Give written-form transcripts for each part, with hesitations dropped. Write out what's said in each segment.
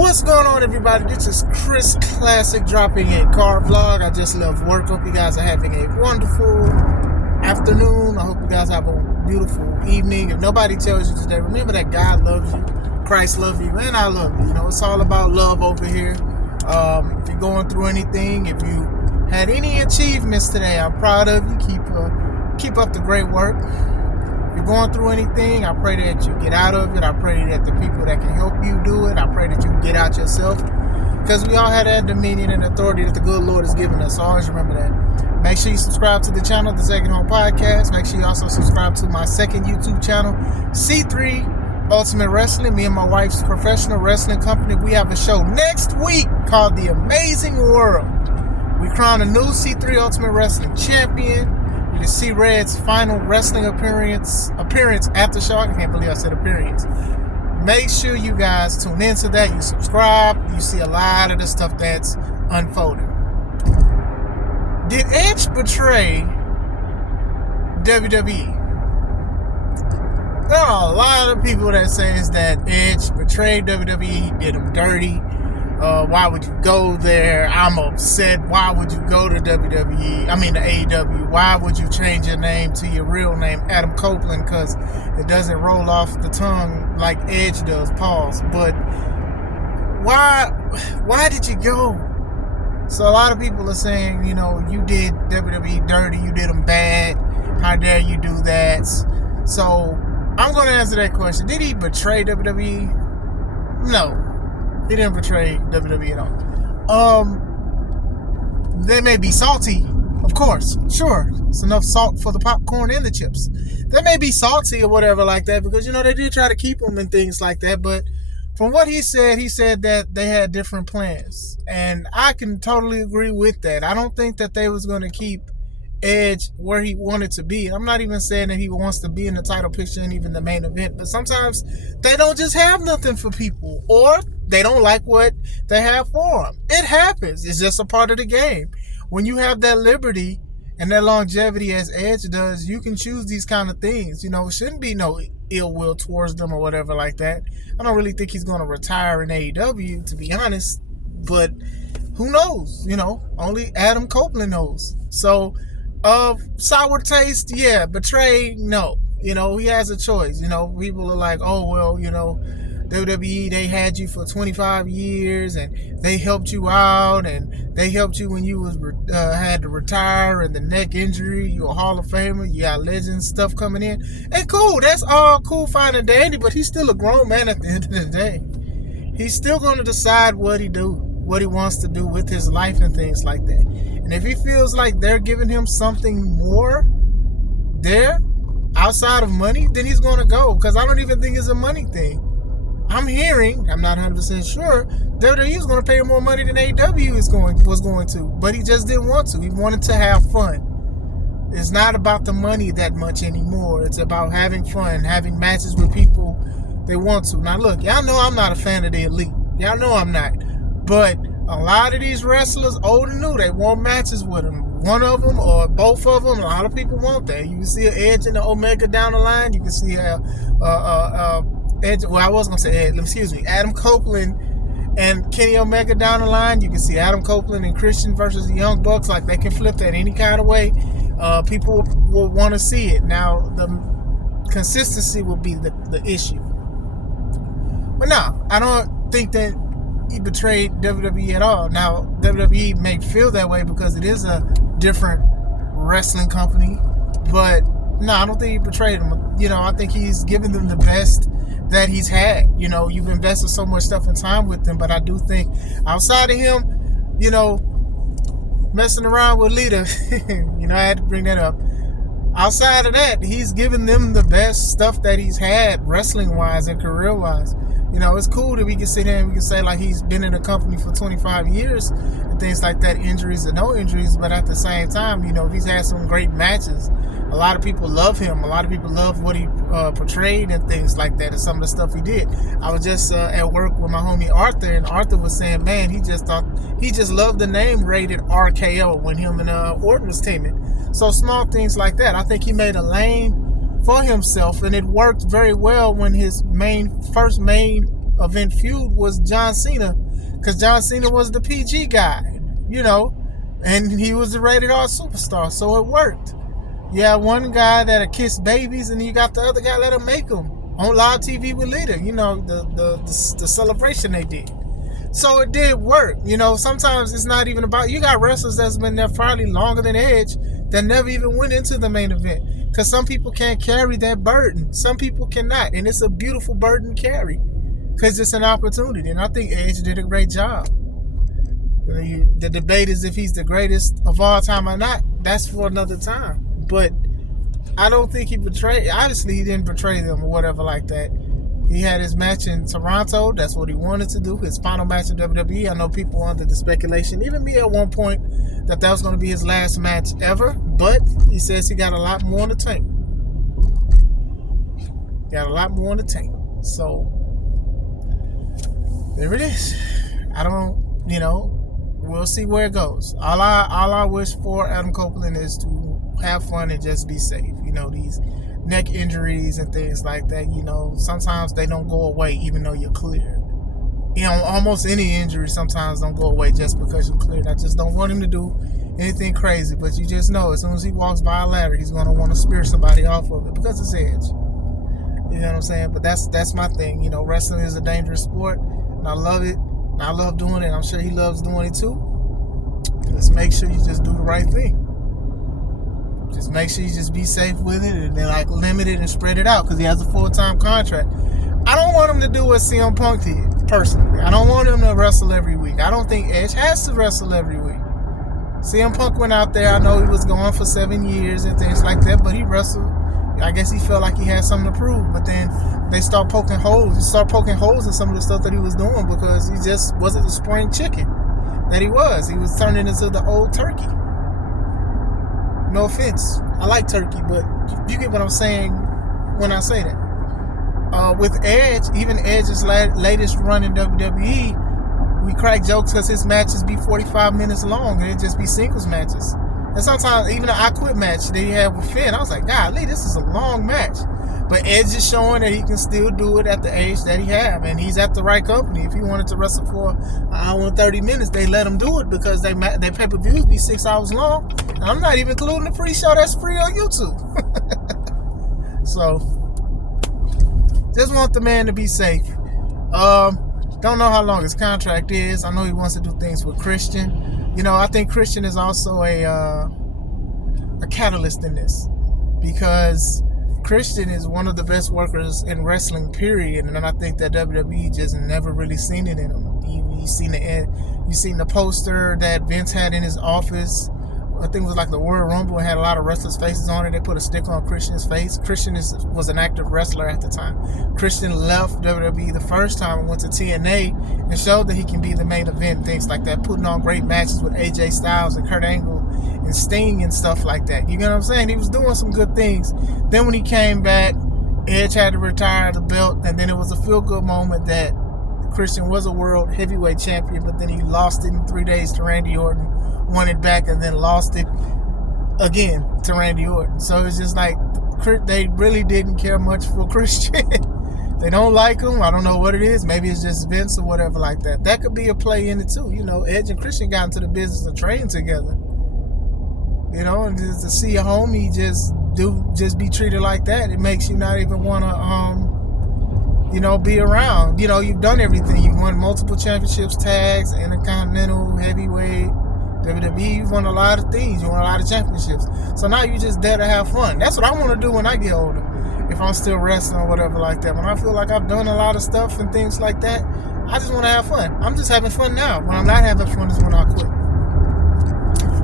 What's going on, everybody? This is Chris Classic dropping a car vlog. I just left work. Hope you guys are having a wonderful afternoon. I hope you guys have a beautiful evening. If nobody tells you today, remember that God loves you, Christ loves you, and I love you. You know, it's all about love over here. If you're going through anything, if you had any achievements today, I'm proud of you. Keep up the great work. If you're going through anything, I pray that you get out of it. I pray that the people that can help you do it, I pray that you get out yourself. Because we all have that dominion and authority that the good Lord has given us. So always remember that. Make sure you subscribe to the channel, The Second Home Podcast. Make sure you also subscribe to my second YouTube channel, C3 Ultimate Wrestling. Me and my wife's professional wrestling company. We have a show next week called The Amazing World. We crown a new C3 Ultimate Wrestling champion. You can see Red's final wrestling appearance after show. I can't believe I said appearance. Make sure you guys tune into that. You subscribe. You see a lot of the stuff that's unfolding. Did Edge betray WWE? There are a lot of people that says that Edge betrayed WWE, did them dirty. Why would you go there? I'm upset. Why would you go to WWE? I mean, the AEW. Why would you change your name to your real name, Adam Copeland? Because it doesn't roll off the tongue like Edge does. Pause. But why did you go? So a lot of people are saying, you know, you did WWE dirty. You did them bad. How dare you do that? So I'm going to answer that question. Did he betray WWE? No. He didn't betray WWE at all. They may be salty, of course. Sure, it's enough salt for the popcorn and the chips. They may be salty or whatever like that because, you know, they did try to keep him and things like that. But from what he said that they had different plans. And I can totally agree with that. I don't think that they was going to keep Edge where he wanted to be. I'm not even saying that he wants to be in the title picture and even the main event, but sometimes they don't just have nothing for people, or they don't like what they have for them. It happens. It's just a part of the game. When you have that liberty and that longevity as Edge does, you can choose these kind of things. You know, it shouldn't be no ill will towards them or whatever like that. I don't really think he's going to retire in AEW, to be honest, but who knows? You know, only Adam Copeland knows. So, sour taste, yeah. Betray, no. You know, he has a choice. You know, people are like, oh, well, you know, WWE, they had you for 25 years and they helped you out and they helped you when you was had to retire and the neck injury. You're a Hall of Famer. You got legend stuff coming in. And cool, that's all cool, fine and dandy, but he's still a grown man at the end of the day. He's still going to decide what he wants to do with his life and things like that. And if he feels like they're giving him something more there outside of money, then he's going to go. Because I don't even think it's a money thing. I'm hearing, I'm not 100% sure, WWE is going to pay him more money than AEW was going to. But he just didn't want to. He wanted to have fun. It's not about the money that much anymore. It's about having fun, having matches with people they want to. Now look, y'all know I'm not a fan of the Elite. Y'all know I'm not. But a lot of these wrestlers, old and new, they want matches with them. One of them or both of them, a lot of people want that. You can see an Edge and the Omega down the line. You can see Edge. Well, I was gonna say Edge. Excuse me, Adam Copeland and Kenny Omega down the line. You can see Adam Copeland and Christian versus the Young Bucks. Like, they can flip that any kind of way. People will want to see it. Now, the consistency will be the issue. But no, I don't think that he betrayed WWE at all. Now, WWE may feel that way because it is a different wrestling company, but no, I don't think he betrayed them. You know, I think he's given them the best that he's had. You know, you've invested so much stuff and time with them, but I do think outside of him, you know, messing around with Lita, you know, I had to bring that up. Outside of that, he's given them the best stuff that he's had wrestling-wise and career-wise. You know, it's cool that we can sit here and we can say, like, he's been in the company for 25 years and things like that, injuries or no injuries. But at the same time, you know, he's had some great matches. A lot of people love him. A lot of people love what he portrayed and things like that and some of the stuff he did. I was just at work with my homie Arthur, and Arthur was saying, man, he just loved the name rated RKO when him and Orton was teaming. So small things like that. I think he made a lane for himself, and it worked very well when his first main event feud was John Cena, because John Cena was the PG guy, and he was the rated R superstar, so it worked. You have one guy that'll kiss babies, and you got the other guy that'll make them on live TV with Lita. The celebration they did. So it did work. Sometimes it's not even about, you got wrestlers that's been there probably longer than Edge that never even went into the main event, because some people can't carry that burden. Some people cannot, and it's a beautiful burden to carry because it's an opportunity, and I think Edge did a great job. The debate is if he's the greatest of all time or not. That's for another time. But I don't think he betrayed. Obviously, he didn't betray them or whatever like that. He had his match in Toronto. That's what he wanted to do. His final match in WWE. I know people under the speculation, even me at one point, that was going to be his last match ever. But he says he got a lot more in the tank. Got a lot more in the tank. So there it is. I don't, we'll see where it goes. All I wish for Adam Copeland is to have fun and just be safe. These neck injuries and things like that, sometimes they don't go away even though you're cleared. Almost any injury sometimes don't go away just because you're cleared. I just don't want him to do anything crazy, but you just know as soon as he walks by a ladder, he's going to want to spear somebody off of it because it's Edge. You know what I'm saying? But that's my thing. Wrestling is a dangerous sport, and I love it. And I love doing it. I'm sure he loves doing it too. Just make sure you just do the right thing. Just make sure you just be safe with it, and then limit it and spread it out, because he has a full-time contract. I don't want him to do what CM Punk did, personally. I don't want him to wrestle every week. I don't think Edge has to wrestle every week. CM Punk went out there. I know he was gone for 7 years and things like that, but he wrestled. I guess he felt like he had something to prove, but then they start poking holes. He started poking holes in some of the stuff that he was doing, because he just wasn't the spring chicken that he was. He was turning into the old turkey. No offense, I like turkey, but you get what I'm saying when I say that. With Edge, even Edge's latest run in WWE, we crack jokes because his matches be 45 minutes long, and it just be singles matches. And sometimes even an I Quit match that he had with Finn, I was like, golly, this is a long match. But Edge is showing that he can still do it at the age that he have, and he's at the right company. If he wanted to wrestle for an hour and 30 minutes, they let him do it, because they pay-per-views be 6 hours long. And I'm not even including the pre-show that's free on YouTube. So, just want the man to be safe. Don't know how long his contract is. I know he wants to do things with Christian. I think Christian is also a catalyst in this, because Christian is one of the best workers in wrestling, period. And I think that WWE just never really seen it in him. You seen the poster that Vince had in his office. I think it was like the Royal Rumble, and had a lot of wrestlers' faces on it. They put a sticker on Christian's face. Christian was an active wrestler at the time. Christian left WWE the first time and went to TNA and showed that he can be the main event, things like that, putting on great matches with AJ Styles and Kurt Angle and Sting and stuff like that. You know what I'm saying? He was doing some good things. Then when he came back, Edge had to retire the belt, and then it was a feel-good moment that Christian was a world heavyweight champion, but then he lost it in 3 days to Randy Orton, won it back, and then lost it again to Randy Orton. So it's just like they really didn't care much for Christian. They don't like him. I don't know what it is. Maybe it's just Vince or whatever like that. That could be a play in it too. Edge and Christian got into the business of training together. And just to see a homie just be treated like that, it makes you not even want to be around. You've done everything. You've won multiple championships, tags, Intercontinental, heavyweight, WWE. You've won a lot of things. You won a lot of championships. So now you just there to have fun. That's what I want to do when I get older, if I'm still wrestling or whatever like that. When I feel like I've done a lot of stuff and things like that, I just want to have fun. I'm just having fun now. When I'm not having fun is when I quit.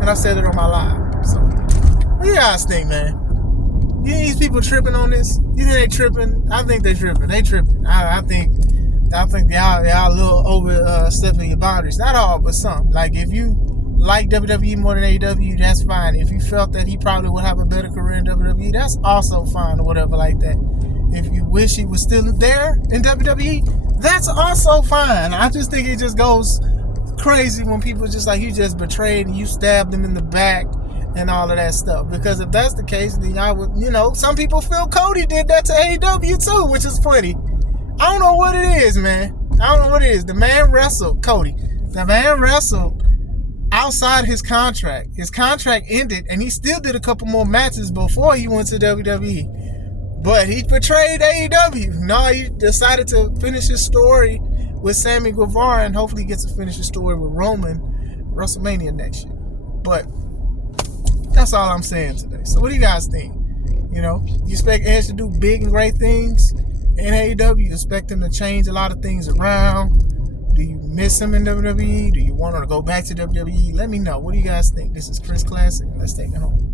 And I said it on my live. So, what do you guys think, man? You think these people tripping on this? You think they tripping? I think they tripping. They tripping. I think y'all a little overstepping your boundaries. Not all, but some. Like, if you like WWE more than AEW, that's fine. If you felt that he probably would have a better career in WWE, that's also fine, or whatever like that. If you wish he was still there in WWE, that's also fine. I just think it just goes crazy when people just like, you just betrayed and you stabbed him in the back and all of that stuff. Because if that's the case, then I would, some people feel Cody did that to AEW too, which is funny. I don't know what it is, man. I don't know what it is. The man wrestled, Cody. The man wrestled outside his contract. His contract ended, and he still did a couple more matches before he went to WWE. But he betrayed AEW. No, he decided to finish his story with Sammy Guevara, and hopefully he gets to finish his story with Roman WrestleMania next year. But that's all I'm saying today. So what do you guys think? You know, you expect Edge to do big and great things in AEW? You expect him to change a lot of things around? Do you miss him in WWE? Do you want him to go back to WWE? Let me know. What do you guys think? This is Chris Classic. Let's take it home.